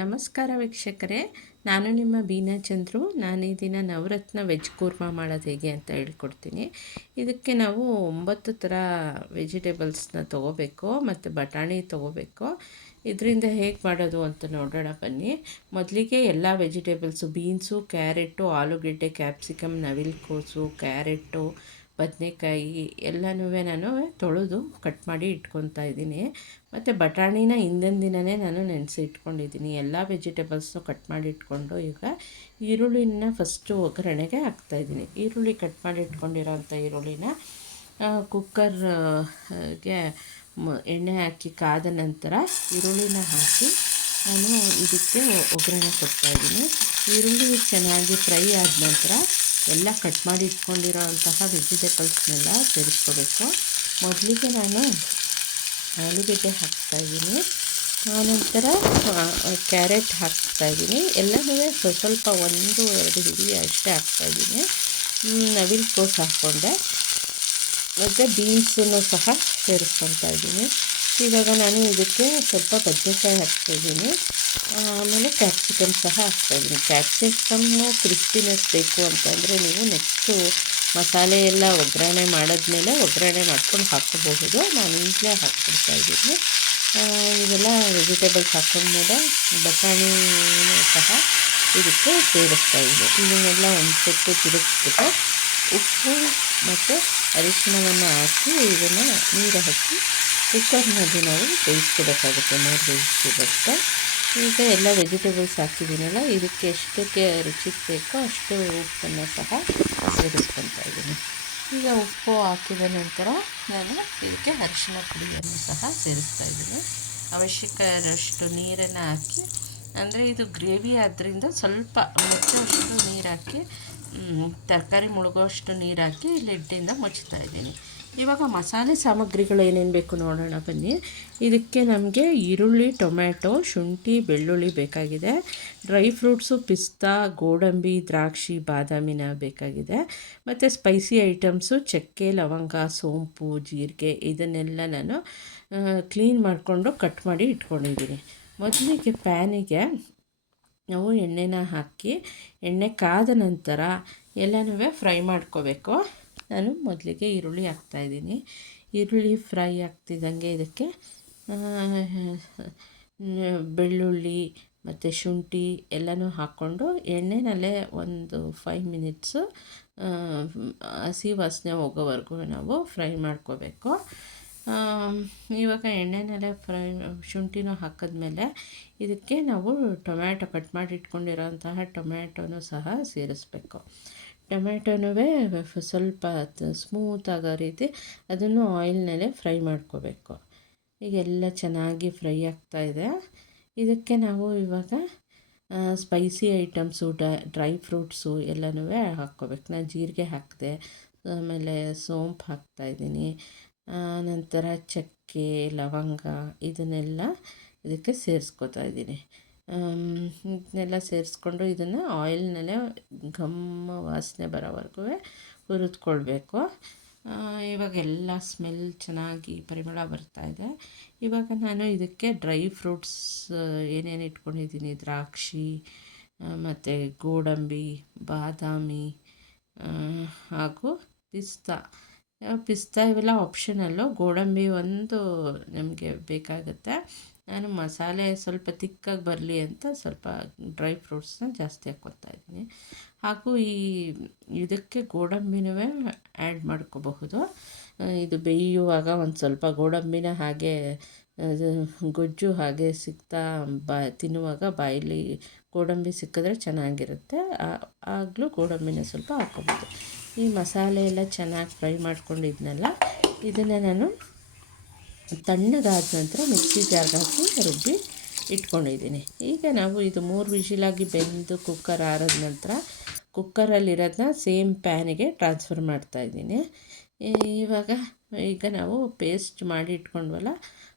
ನಮಸ್ಕಾರ ವೀಕ್ಷಕರೇ, ನಾನು ನಿಮ್ಮ ಬೀನಾ ಚಂದ್ರು. ನಾನು ಈ ದಿನ ನವರತ್ನ ವೆಜ್ ಕೂರ್ಮಾ ಮಾಡೋದು ಹೇಗೆ ಅಂತ ಹೇಳ್ಕೊಡ್ತೀನಿ. ಇದಕ್ಕೆ ನಾವು ಒಂಬತ್ತು ಥರ ವೆಜಿಟೇಬಲ್ಸ್ನ ತೊಗೋಬೇಕು ಮತ್ತು ಬಟಾಣಿ ತೊಗೋಬೇಕು. ಇದರಿಂದ ಹೇಗೆ ಮಾಡೋದು ಅಂತ ನೋಡೋಣ ಬನ್ನಿ. ಮೊದಲಿಗೆ ಎಲ್ಲ ವೆಜಿಟೇಬಲ್ಸು, ಬೀನ್ಸು, ಕ್ಯಾರೆಟು, ಆಲೂಗೆಡ್ಡೆ, ಕ್ಯಾಪ್ಸಿಕಮ್ ನವಿಲುಕೋಸು ಕ್ಯಾರೆಟು ಬದನೆಕಾಯಿ ಎಲ್ಲನೂ ನಾನು ತೊಳೆದು ಕಟ್ ಮಾಡಿ ಇಟ್ಕೊತಾ ಇದ್ದೀನಿ. ಮತ್ತು ಬಟಾಣಿನ ಹಿಂದಿನ ದಿನವೇ ನಾನು ನೆನೆಸಿ ಇಟ್ಕೊಂಡಿದ್ದೀನಿ. ಎಲ್ಲ ವೆಜಿಟೇಬಲ್ಸ್ನು ಕಟ್ ಮಾಡಿ ಇಟ್ಕೊಂಡು ಈಗ ಈರುಳ್ಳಿನ ಫಸ್ಟು ಒಗ್ಗರಣೆಗೆ ಹಾಕ್ತಾಯಿದ್ದೀನಿ ಈರುಳ್ಳಿ ಕಟ್ ಮಾಡಿ ಇಟ್ಕೊಂಡಿರೋಂಥ ಈರುಳ್ಳಿನ ಕುಕ್ಕರ್ಗೆ ಎಣ್ಣೆ ಹಾಕಿ ಕಾದ ನಂತರ ಈರುಳ್ಳಿನ ಹಾಕಿ ನಾನು ಇದಕ್ಕೆ ಒಗ್ಗರಣೆ ಕೊಡ್ತಾಯಿದ್ದೀನಿ ಈರುಳ್ಳಿ ಚೆನ್ನಾಗಿ ಫ್ರೈ ಆದ ನಂತರ ಎಲ್ಲ ಕಟ್ ಮಾಡಿ ಇಟ್ಕೊಂಡಿರೋ ಅಂತಹ ವೆಜಿಟೇಬಲ್ಸ್ನೆಲ್ಲ ಸೇರಿಸ್ಕೋಬೇಕು ಮೊದಲಿಗೆ ನಾನು ಆಲೂಗೆಡ್ಡೆ ಹಾಕ್ತಾಯಿದ್ದೀನಿ ಆನಂತರ ಕ್ಯಾರೆಟ್ ಹಾಕ್ತಾಯಿದ್ದೀನಿ ಎಲ್ಲನೂ ಸ್ವಲ್ಪ ಸ್ವಲ್ಪ ಒಂದು, ಎರಡು ಹಿಡಿ ಅಷ್ಟೇ ಹಾಕ್ತಾಯಿದ್ದೀನಿ ನವಿಲ್ ಕೋಸ್ ಹಾಕ್ಕೊಂಡೆ. ಮತ್ತು ಬೀನ್ಸನ್ನು ಸಹ ಸೇರಿಸ್ಕೊತಾ ಇದ್ದೀನಿ. ಇವಾಗ ನಾನು ಇದಕ್ಕೆ ಸ್ವಲ್ಪ ಬದನೆಕಾಯಿ ಹಾಕ್ತಾಯಿದ್ದೀನಿ ಆಮೇಲೆ ಕ್ಯಾಪ್ಸಿಕಮ್ ಸಹ ಹಾಕ್ತಾಯಿದ್ದೀನಿ ಕ್ಯಾಪ್ಸಿಕಮ್ಮು ಕ್ರಿಸ್ಪಿನೆಸ್ ಬೇಕು ಅಂತಂದರೆ ನೀವು ನೆಕ್ಸ್ಟು ಮಸಾಲೆ ಎಲ್ಲ ಒಗ್ಗರಣೆ ಮಾಡಿದ್ಮೇಲೆ ಒಗ್ಗರಣೆ ಮಾಡ್ಕೊಂಡು ಹಾಕ್ಕೋಬಹುದು. ನಾನು ಈಗಲೇ ಹಾಕ್ಬಿಡ್ತಾಯಿದ್ದೀನಿ ಇವೆಲ್ಲ ವೆಜಿಟೇಬಲ್ಸ್ ಹಾಕೊಂಡ್ಮೇಲೆ ಬಟಾಣಿ ಸಹ ಇದಕ್ಕೆ ಸೇರಿಸ್ತಾ ಇದ್ದೀನಿ. ಇದನ್ನೆಲ್ಲ ಒಂದು ಸೆಟ್ಟು ತಿರುಗಿಸ್ಬಿಟ್ಟು ಉಪ್ಪು ಮತ್ತು ಅರಿಶಿಣವನ್ನು ಹಾಕಿ ಇದನ್ನು ನೀರು ಹಾಕಿ ಕುಕ್ಕರ್ನಲ್ಲಿ ನಾವು ಬೇಯಿಸ್ಕೋಬೇಕಾಗುತ್ತೆ, ಮೂರು ಬೇಯಿಸ್ಕೋಬೇಕು ಈಗ ಎಲ್ಲ ವೆಜಿಟೇಬಲ್ಸ್ ಹಾಕಿದ್ದೀನಲ್ಲ, ಇದಕ್ಕೆ ಎಷ್ಟಕ್ಕೆ ರುಚಿಗೆ ಬೇಕೋ ಅಷ್ಟು ಉಪ್ಪನ್ನು ಸಹ ಸೇರಿಸ್ಕೊತಾ ಇದ್ದೀನಿ. ಈಗ ಉಪ್ಪು ಹಾಕಿದ ನಂತರ ನಾನು ಇದಕ್ಕೆ ಅರಿಶಿನ ಪುಡಿಯನ್ನು ಸಹ ಸೇರಿಸ್ತಾ ಇದ್ದೀನಿ. ಅವಶ್ಯಕಷ್ಟು ನೀರನ್ನು ಹಾಕಿ, ಅಂದರೆ ಇದು ಗ್ರೇವಿ ಆದ್ದರಿಂದ ಸ್ವಲ್ಪ ಮುಚ್ಚೋಷ್ಟು ನೀರು ಹಾಕಿ ತರಕಾರಿ ಮುಳುಗೋಷ್ಟು ನೀರು ಹಾಕಿ, ಲಿಡ್ಡಿಂದ ಮುಚ್ತಾ ಇದ್ದೀನಿ. ಇವಾಗ ಮಸಾಲೆ ಸಾಮಗ್ರಿಗಳು ಏನೇನು ಬೇಕು ನೋಡೋಣ ಬನ್ನಿ. ಇದಕ್ಕೆ ನಮಗೆ ಈರುಳ್ಳಿ, ಟೊಮ್ಯಾಟೊ, ಶುಂಠಿ, ಬೆಳ್ಳುಳ್ಳಿ ಬೇಕಾಗಿದೆ. ಡ್ರೈ ಫ್ರೂಟ್ಸು, ಪಿಸ್ತಾ, ಗೋಡಂಬಿ, ದ್ರಾಕ್ಷಿ, ಬಾದಾಮಿನ ಬೇಕಾಗಿದೆ. ಮತ್ತು ಸ್ಪೈಸಿ ಐಟಮ್ಸು ಚಕ್ಕೆ, ಲವಂಗ, ಸೋಂಪು, ಜೀರಿಗೆ ಇದನ್ನೆಲ್ಲ ನಾನು ಕ್ಲೀನ್ ಮಾಡಿಕೊಂಡು ಕಟ್ ಮಾಡಿ ಇಟ್ಕೊಂಡಿದ್ದೀನಿ. ಮೊದಲಿಗೆ ಪ್ಯಾನಿಗೆ ನಾವು ಎಣ್ಣೆನ ಹಾಕಿ, ಎಣ್ಣೆ ಕಾದ ನಂತರ ಎಲ್ಲನೂ ಫ್ರೈ ಮಾಡ್ಕೋಬೇಕು. ನಾನು ಮೊದಲಿಗೆ ಈರುಳ್ಳಿ ಹಾಕ್ತಾಯಿದ್ದೀನಿ ಈರುಳ್ಳಿ ಫ್ರೈ ಆಗ್ತಿದ್ದಂಗೆ ಇದಕ್ಕೆ ಬೆಳ್ಳುಳ್ಳಿ ಮತ್ತು ಶುಂಠಿ ಎಲ್ಲನೂ ಹಾಕ್ಕೊಂಡು ಎಣ್ಣೆನಲ್ಲೇ ಒಂದು ಫೈವ್ ಮಿನಿಟ್ಸು ಹಸಿ ವಾಸನೆ ಹೋಗೋವರೆಗೂ ನಾವು ಫ್ರೈ ಮಾಡ್ಕೋಬೇಕು. ಇವಾಗ ಎಣ್ಣೆನಲ್ಲೇ ಫ್ರೈ, ಶುಂಠಿನೂ ಹಾಕಿದ್ಮೇಲೆ ಇದಕ್ಕೆ ನಾವು ಟೊಮ್ಯಾಟೊ ಕಟ್ ಮಾಡಿ ಇಟ್ಕೊಂಡಿರೋಂತಹ ಟೊಮ್ಯಾಟೊನೂ ಸಹ ಸೇರಿಸ್ಬೇಕು. ಟೊಮ್ಯಾಟೊನೂ ಸ್ವಲ್ಪ ಸ್ಮೂತ್ ಆಗೋ ರೀತಿ ಅದನ್ನು ಆಯಿಲ್ನಲ್ಲೇ ಫ್ರೈ ಮಾಡ್ಕೋಬೇಕು. ಈಗೆಲ್ಲ ಚೆನ್ನಾಗಿ ಫ್ರೈ ಆಗ್ತಾ ಇದೆ. ಇದಕ್ಕೆ ನಾವು ಇವಾಗ ಸ್ಪೈಸಿ ಐಟಮ್ಸು ಡ್ರೈ ಫ್ರೂಟ್ಸು ಎಲ್ಲನೂ ಹಾಕ್ಕೋಬೇಕು. ನಾನು ಜೀರಿಗೆ ಹಾಕಿದೆ, ಆಮೇಲೆ ಸೋಂಪು ಹಾಕ್ತಾಯಿದ್ದೀನಿ ನಂತರ ಚಕ್ಕೆ, ಲವಂಗ ಇದನ್ನೆಲ್ಲ ಇದಕ್ಕೆ ಸೇರಿಸ್ಕೊತಾ ಇದ್ದೀನಿ. ಇದನ್ನೆಲ್ಲ ಸೇರಿಸ್ಕೊಂಡು ಇದನ್ನು ಆಯಿಲ್ನಲ್ಲೇ ಘಮ್ಮ ವಾಸನೆ ಬರೋವರೆಗೂ ಹುರಿದ್ಕೊಳ್ಬೇಕು. ಇವಾಗ ಎಲ್ಲ ಸ್ಮೆಲ್ ಚೆನ್ನಾಗಿ ಪರಿಮಳ ಬರ್ತಾಯಿದೆ ಇವಾಗ ನಾನು ಇದಕ್ಕೆ ಡ್ರೈ ಫ್ರೂಟ್ಸ್ ಏನೇನು ಇಟ್ಕೊಂಡಿದ್ದೀನಿ? ದ್ರಾಕ್ಷಿ ಮತ್ತು ಗೋಡಂಬಿ, ಬಾದಾಮಿ ಹಾಗೂ ಪಿಸ್ತಾ. ಪಿಸ್ತಾ ಇವೆಲ್ಲ ಆಪ್ಷನಲ್ಲು ಗೋಡಂಬಿ ಒಂದು ನಮಗೆ ಬೇಕಾಗುತ್ತೆ. ನಾನು ಮಸಾಲೆ ಸ್ವಲ್ಪ ತಿಕ್ಕಾಗಿ ಬರಲಿ ಅಂತ ಸ್ವಲ್ಪ ಡ್ರೈ ಫ್ರೂಟ್ಸ್ನ ಜಾಸ್ತಿ ಹಾಕ್ಕೊತಾ ಇದ್ದೀನಿ. ಹಾಗೂ ಈ ಇದಕ್ಕೆ ಗೋಡಂಬಿನೂ ಆ್ಯಡ್ ಮಾಡ್ಕೋಬಹುದು. ಇದು ಬೇಯುವಾಗ ಒಂದು ಸ್ವಲ್ಪ ಗೋಡಂಬಿನ ಹಾಗೆ ಗೊಜ್ಜು ಹಾಗೆ ಸಿಗ್ತಾ ಬಾ, ತಿನ್ನುವಾಗ ಬಾಯಲ್ಲಿ ಗೋಡಂಬಿ ಸಿಕ್ಕಿದ್ರೆ ಚೆನ್ನಾಗಿರುತ್ತೆ. ಆಗಲೂ ಗೋಡಂಬಿನ ಸ್ವಲ್ಪ ಹಾಕ್ಕೋಬೋದು ಈ ಮಸಾಲೆ ಎಲ್ಲ ಚೆನ್ನಾಗಿ ಫ್ರೈ ಮಾಡ್ಕೊಂಡಿದ್ನಲ್ಲ, ಇದನ್ನು ನಾನು ತಣ್ಣಗಾದ ನಂತರ ಮಿಕ್ಸಿ ಜಾರ್ಗೆ ಹಾಕಿ ರುಬ್ಬಿ ಇಟ್ಕೊಂಡಿದ್ದೀನಿ. ಈಗ ನಾವು ಇದು ಮೂರು ವಿಷಿಲಾಗಿ ಬೆಂದು ಕುಕ್ಕರ್ ಆರಿದ ನಂತರ ಕುಕ್ಕರಲ್ಲಿರೋದನ್ನ ಸೇಮ್ ಪ್ಯಾನಿಗೆ ಟ್ರಾನ್ಸ್ಫರ್ ಮಾಡ್ತಾಯಿದ್ದೀನಿ ಇವಾಗ ಈಗ ನಾವು ಪೇಸ್ಟ್ ಮಾಡಿ ಇಟ್ಕೊಂಡ್ವಲ್ಲ,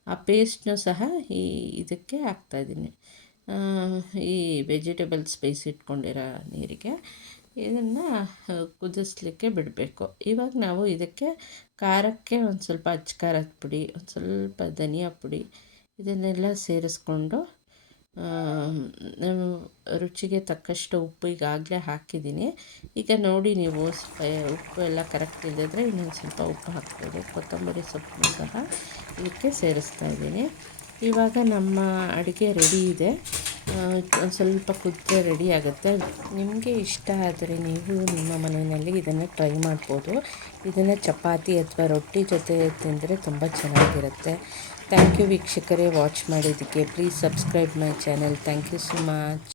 ಆ ಪೇಸ್ಟ್ನೂ ಸಹ ಈ ಇದಕ್ಕೆ ಹಾಕ್ತಾಯಿದ್ದೀನಿ ಈ ವೆಜಿಟೇಬಲ್ಸ್ ಬೇಯಿಸಿಟ್ಕೊಂಡಿರೋ ನೀರಿಗೆ. ಇದನ್ನು ಕುದಿಸ್ಲಿಕ್ಕೆ ಬಿಡಬೇಕು. ಇವಾಗ ನಾವು ಇದಕ್ಕೆ ಖಾರಕ್ಕೆ ಒಂದು ಸ್ವಲ್ಪ ಅಚ್ಚ ಖಾರದ ಪುಡಿ, ಒಂದು ಸ್ವಲ್ಪ ಧನಿಯಾ ಪುಡಿ ಇದನ್ನೆಲ್ಲ ಸೇರಿಸ್ಕೊಂಡು ರುಚಿಗೆ ತಕ್ಕಷ್ಟು ಉಪ್ಪು ಈಗಾಗಲೇ ಹಾಕಿದ್ದೀನಿ. ಈಗ ನೋಡಿ ನೀವು ಉಪ್ಪು ಎಲ್ಲ ಕರೆಕ್ಟ್ ಇಲ್ಲದಿದ್ದರೆ ಇನ್ನೊಂದು ಸ್ವಲ್ಪ ಉಪ್ಪು ಹಾಕ್ಬೋದು. ಕೊತ್ತಂಬರಿ ಸೊಪ್ಪು ಸಹ ಇದಕ್ಕೆ ಸೇರಿಸ್ತಾ ಇದ್ದೀನಿ. ಇವಾಗ ನಮ್ಮ ಅಡುಗೆ ರೆಡಿ ಇದೆ. ಸ್ವಲ್ಪ ಕುದ್ರೆ ರೆಡಿ ಆಗುತ್ತೆ. ನಿಮಗೆ ಇಷ್ಟ ಆದರೆ ನೀವು ನಿಮ್ಮ ಮನೆಯಲ್ಲಿ ಇದನ್ನು ಟ್ರೈ ಮಾಡ್ಬೋದು. ಇದನ್ನು ಚಪಾತಿ ಅಥವಾ ರೊಟ್ಟಿ ಜೊತೆ ತಿಂದರೆ ತುಂಬ ಚೆನ್ನಾಗಿರುತ್ತೆ. ಥ್ಯಾಂಕ್ ಯು ವೀಕ್ಷಕರೇ ವಾಚ್ ಮಾಡಿದ್ದಕ್ಕೆ. Please subscribe my channel thank you so much